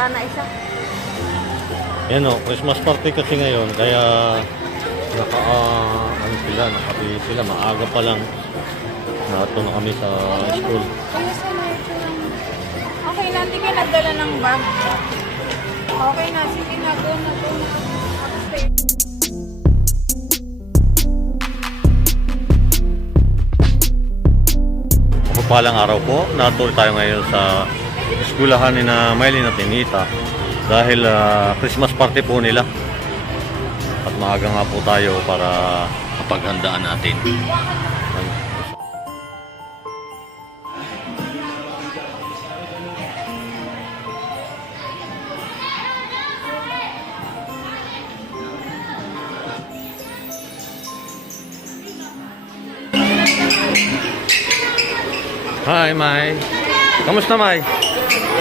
sana isa. Yan o, Christmas party kasi ngayon, kaya ano sila, nakapili sila, maaga pa lang. Nato na kami sa school. Okay na, hindi ka nagdala ng bag. Okay na, sige na, go na. Upstairs. Mapapalang araw po, natuloy tayo ngayon sa eskulahan ni na Mylene at Tinita dahil Christmas party po nila at maaga nga po tayo para mapaghandaan natin. Hi, Mai. Kamusta, Mai?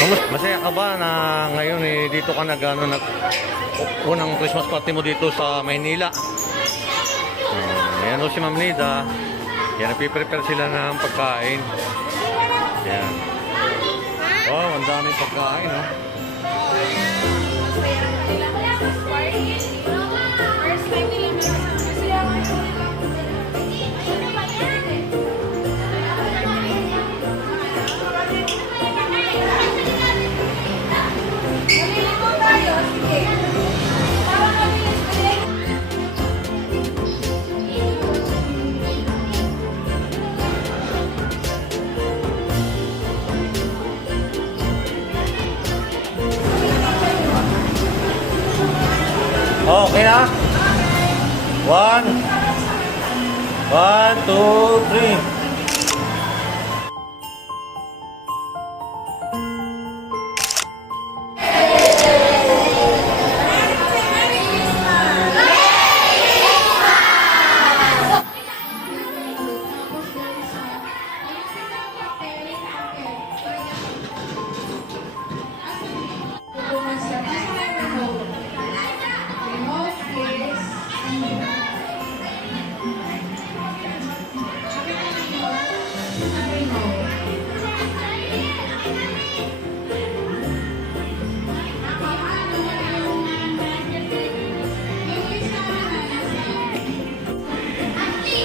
Masaya ka ba na ngayon dito ka unang Christmas party mo dito sa Maynila? Ayan o si Ma'am Nida. Yan, napiprepare sila ng pagkain. Yan. Wow, ang daming pagkain, no? Okay na? 1, 2, 3.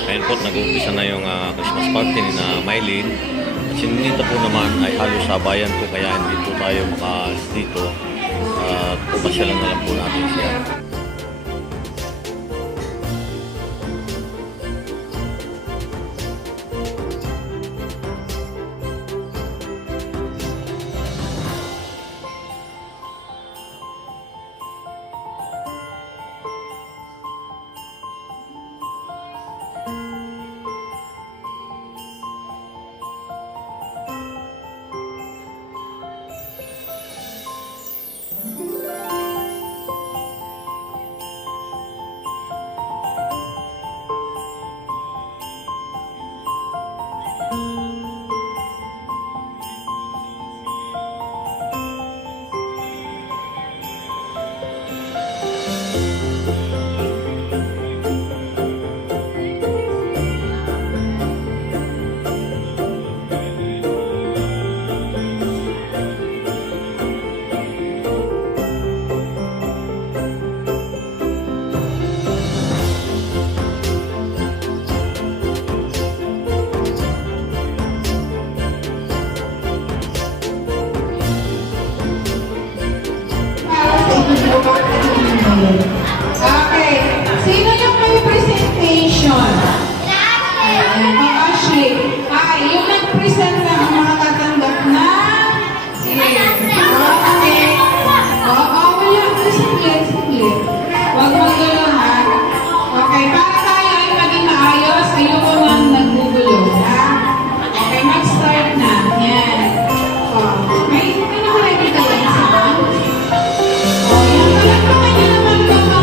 Ayun po, nag-uumpisa na yung Christmas party ni na Mylene. At si Ninita po naman ay halos sabayan po, kaya hindi po tayo makaalis dito. At pupasyalan na lang po natin siya. Okay. Sino yung may presentation? Ayan. Ashley. Yung nag-present na ang mga tatanggap na. Okay. Wala. Saglit. Huwag magulo, ha? Okay. Para tayo ay maging maayos, ayoko nang naggugulo, ha? Okay. Mag-start na. Yan. May nakalagay ka lang sa mga. Yung palagpakan niyo naman ng mga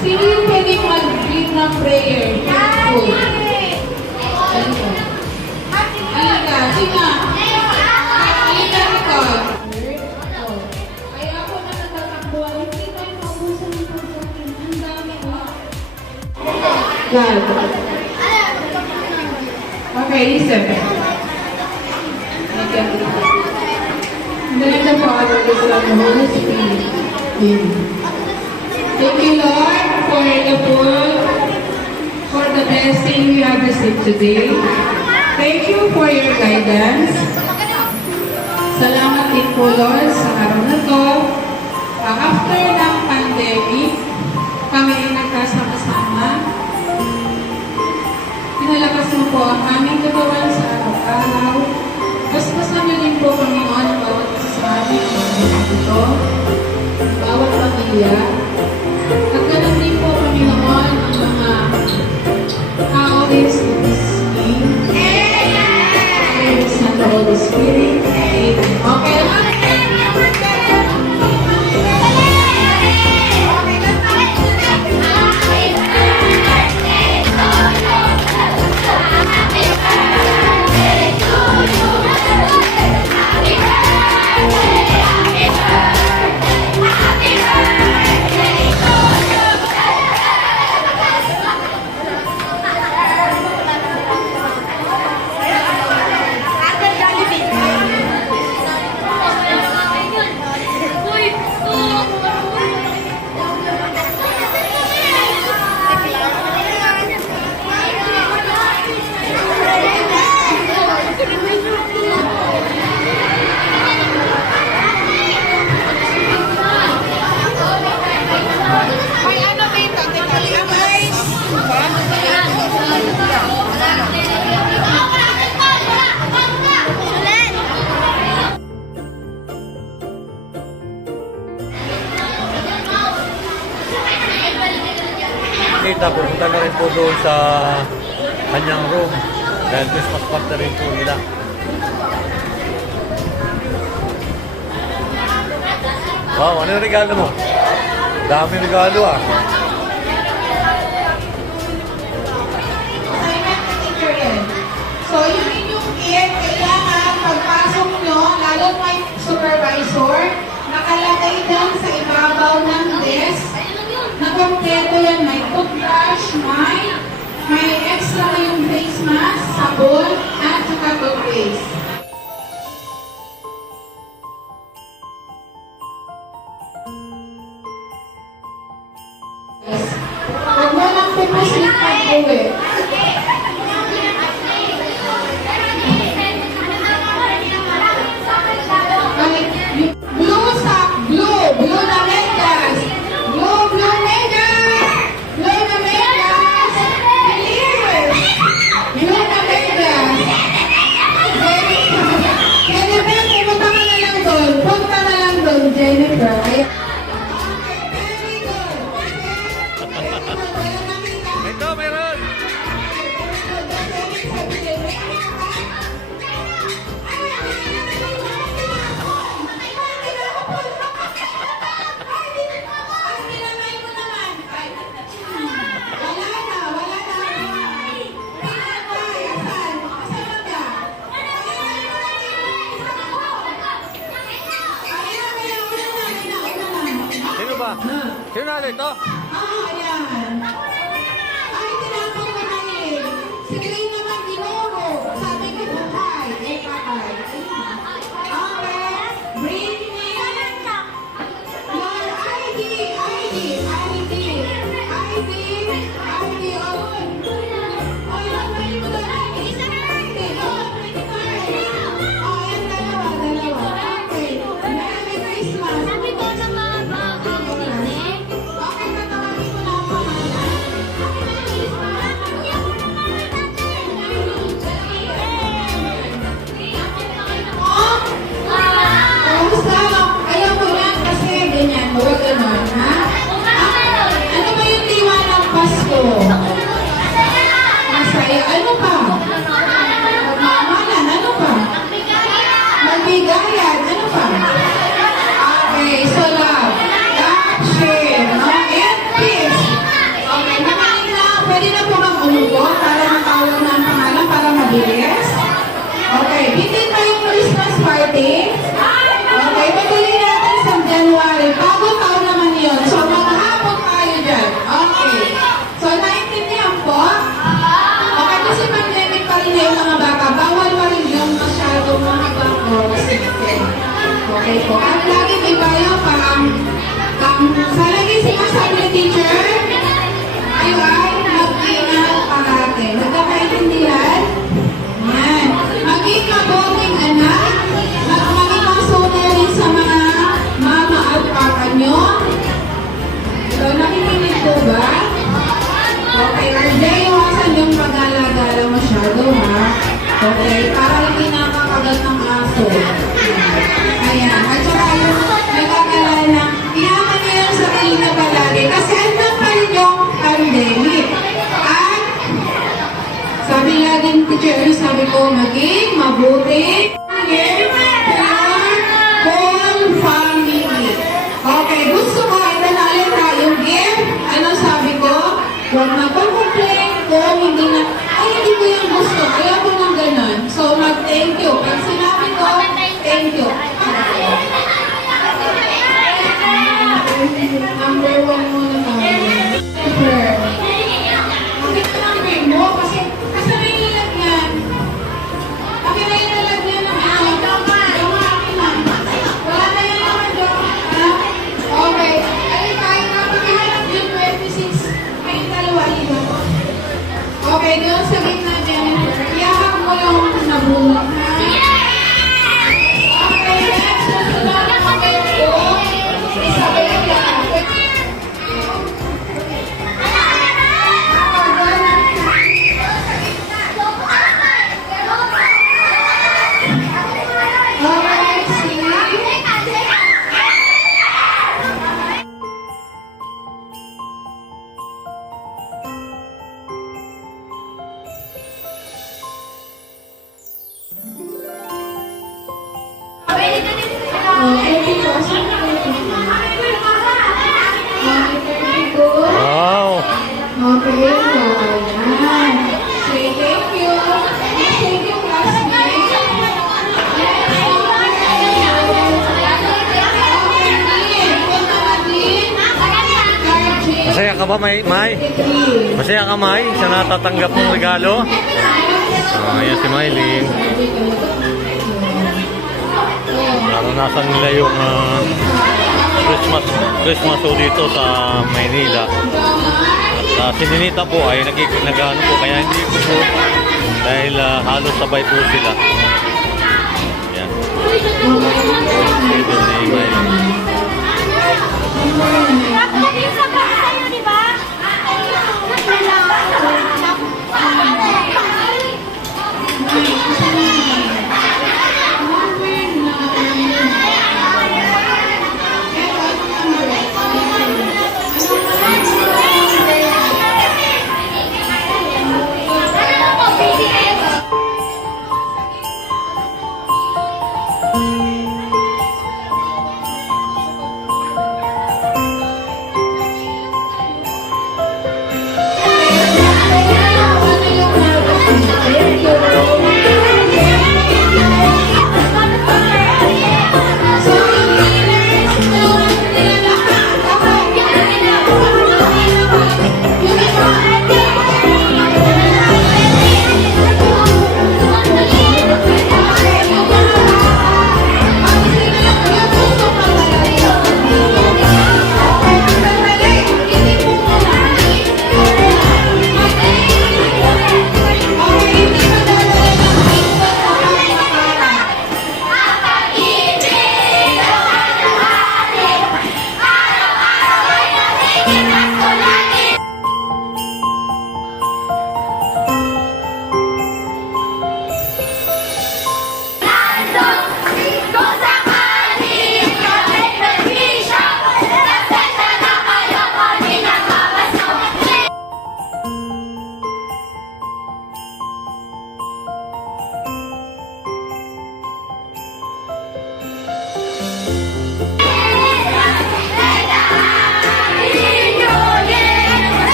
Sino yung pwedeng mag-lead ng prayer? Careful. Halika. Halika. Sino? Halika, Nicole. Kaya ako na natatakbuhan. Hindi tayo maubusan ng pagsakin. Ang dami mo. God. Okay, listen. In the name of the Father, the Son, and the Holy Spirit. Amen. Thank you, Lord, for the food, for the blessing we have received today. Thank you for your guidance. Salamat din po, Lord, sa araw na to. After ng pandemic, kami ay nagkasama-sama. Pinalakas mo po ang aming katawan sa araw-araw. Basbasan niyo din po, Panginoon, ang bawat isa sa amin ito, bawat pamilya. At ganun din po, Panginoon, ang mga tao din sa King. Amen. Sa Holy Spirit. Amen. Okay. Kita, pupunta na rin po doon sa kanyang room dahil Christmas party rin po nila. Wow, ano yung regalo mo? Dami regalo ah. So, yung inyong kit, kailangan pagpasok nyo, lalo may supervisor, nakalagay doon sa ibabaw ng desk. Nakompleto yan, may toothbrush, may extra na yung face mask, sabon, at saka toothpaste. Huwag mo lang pipusin pag-uwi. Blue sock, blue na megas, blue megas, blue na megas, blue na megas. Jennifer, pumunta ka na lang doon. Punta na lang doon, Jennifer. Very good. Ito, meron! Sino ba? Sino natin ito? Ayan. Ay, tinapon ko na eh. Si Gray naman ginuro. Sabi ko, patay. Eh, patay. Okay. Bring me your ID. On. Oh, yung may mo doon. Oh, yan, dalawa. Okay. Merry Christmas. Okay, tatawagin ko na ang pangalan. Okay po. At lagi may bayo pa sa lagi sinasabi ng teacher, kayo ay mag-ingat parate. Nagkakaintindihan? Yan. Maging mabuting anak, maging masunod din sa mga mama at papa nyo. So, nakikinig po ba? Okay, RJ, iwasan yung pag-alagala masyado, ha? Okay, para hindi nakakagat ng aso. Ayan, at saka yung nagkakalala na, iyaman nyo yung sarili na palagi. Kasi andang pa rin yung pandemic. At, sabi nga din, teacher, sabi ko, maging mabuti. Whole family. Okay, gusto ko, itanalin tayong gift. Ano sabi ko? Huwag magpa-complain kung hindi na, ay, hindi ko yung gusto. Kaya ko nang ganun. So, mag-thank you. Pag sinabi ko, thank you. Number 1 muna tayo. Super. Bakit ko lang rin mo? Kasi may nilagyan. Bakit may nilagyan ng ano? Yung akin lang. Wala na yan naman doon. Okay. Ay, tayo na pagkahanap yung 26. Kayong dalawa, iba. Okay, doon sa gitna dyan. Iyakap mo yung nabulok na. Okay, next. Susunod na kami po. Isabella. Alright, see. Wow! Okay, so ayan. Say thank you. Thank you, classmates. Masaya ka ba, May? Masaya ka, May, sa natatanggap mong regalo? Ayan si Mylene. Naranasan nila yung Christmas show dito sa Maynila. At si Ninita po ay nag-ano po, kaya hindi ko po dahil halos sabay po sila. Yan. Ito ni Mylene.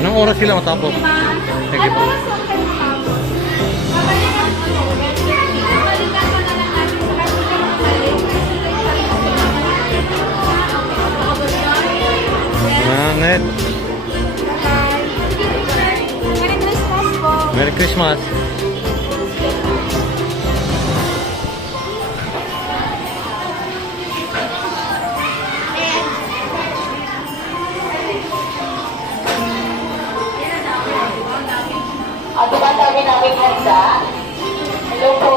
Anong oras sila matapos? Sige po. Net. Merry Christmas! At ba sabi namin handa? Hello po.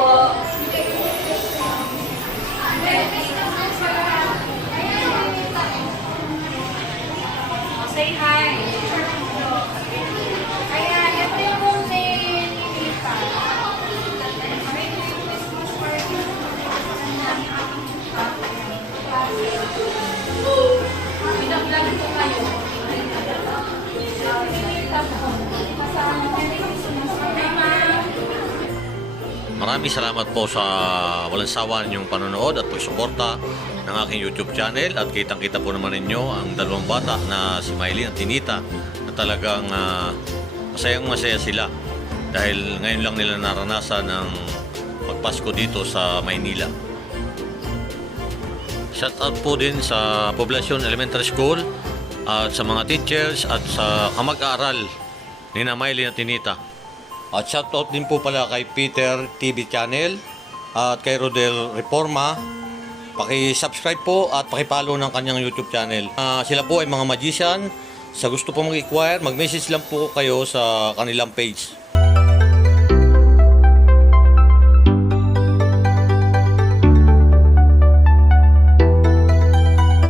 Say hi. Ayan, ito yung room ni Tita. Merry Christmas party. Binablog ko kayo. Kasama. Merry Christmas. Hi, ma'am. Maraming salamat po sa walang sawa ninyong panonood at pagsuporta ng aking YouTube channel at kitang-kita po naman ninyo ang dalawang bata na si Miley at Tinita na talagang masayang-masaya sila dahil ngayon lang nila naranasan ang magpasko dito sa Maynila. Shout out po din sa Poblacion Elementary School at sa mga teachers at sa kamag-aaral ni na Miley at Tinita. At shoutout din po pala kay Peter TV Channel at kay Rodel Reforma. Paki-subscribe po at paki-follow ng kanyang YouTube channel. Sila po ay mga magician. Sa gusto po mag-acquire, mag-message lang po kayo sa kanilang page.